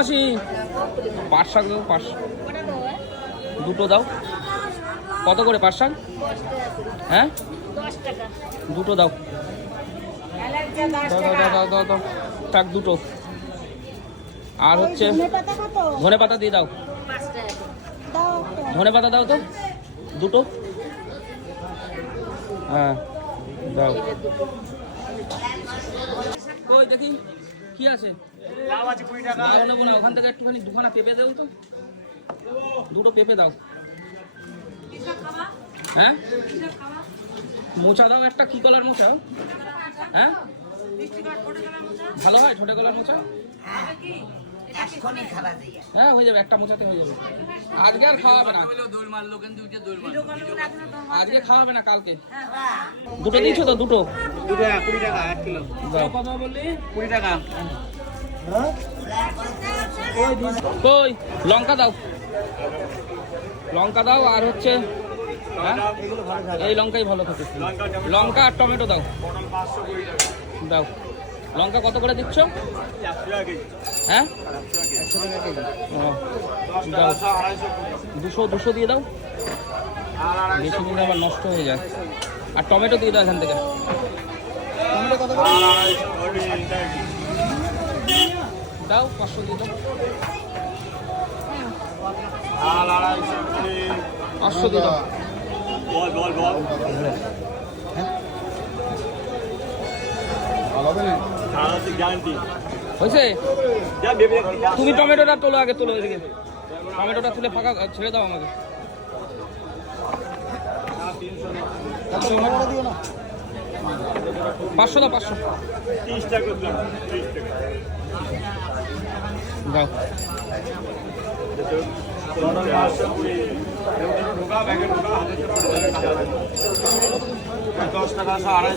আশি পাঁচ শাক দাও পাঁচ দুটো দাও। কত করে পাঁচ শাক হ্যাঁ? দুটো দাও। দাও দাও দাও দাও শাক দুটো। আর হচ্ছে ধনে পাতা দিয়ে দাও। ধনে পাতা দাও তো। দুটো। হ্যাঁ দাও। ওই দেখি। কি আছে? লাউ নেব না ওখান থেকে একটুখানি দুখানা পেঁপে দাও তো। দুটো পেঁপে দাও। হ্যাঁ? মোচা দাও একটা কি কলার মোচা? হ্যাঁ? ভালো হয় ছোটো কলার মোচা? হ্যাঁ হয়ে যাবে একটা মোচাতে হয়ে যাবে। আজকে আর খাওয়াবে না। আজকে খাওয়াবে না কালকে। দুটো দিয়েছ তো দুটো? দুটো কুড়ি টাকা এক কিলো। কথা বললি? কুড়ি টাকা। কই? লঙ্কা দাও। লঙ্কা দাও আর হচ্ছে হ্যাঁ? এই লঙ্কাই ভালো থাকে। লঙ্কা আর টমেটো দাও। দাও। লঙ্কা কত করে দিচ্ছ? হ্যাঁ? দুশো দুশো দিয়ে দাও। বেশি দিলে আবার নষ্ট হয়ে যায়। আর টমেটো দিয়ে দাও এখান থেকে। দাও পাঁচশো দিয়ে দাও। পাঁচশো দিয়ে দাও। হয়েছে? তুমি টমেটোটা তোলো আগে তোলো এদিকে। টমেটোটা তুলে ফাঁকা ছেড়ে দাও আমাকে। পাঁচশো দাও পাঁচশো। দাও। দশ টাকা আড়াইশো।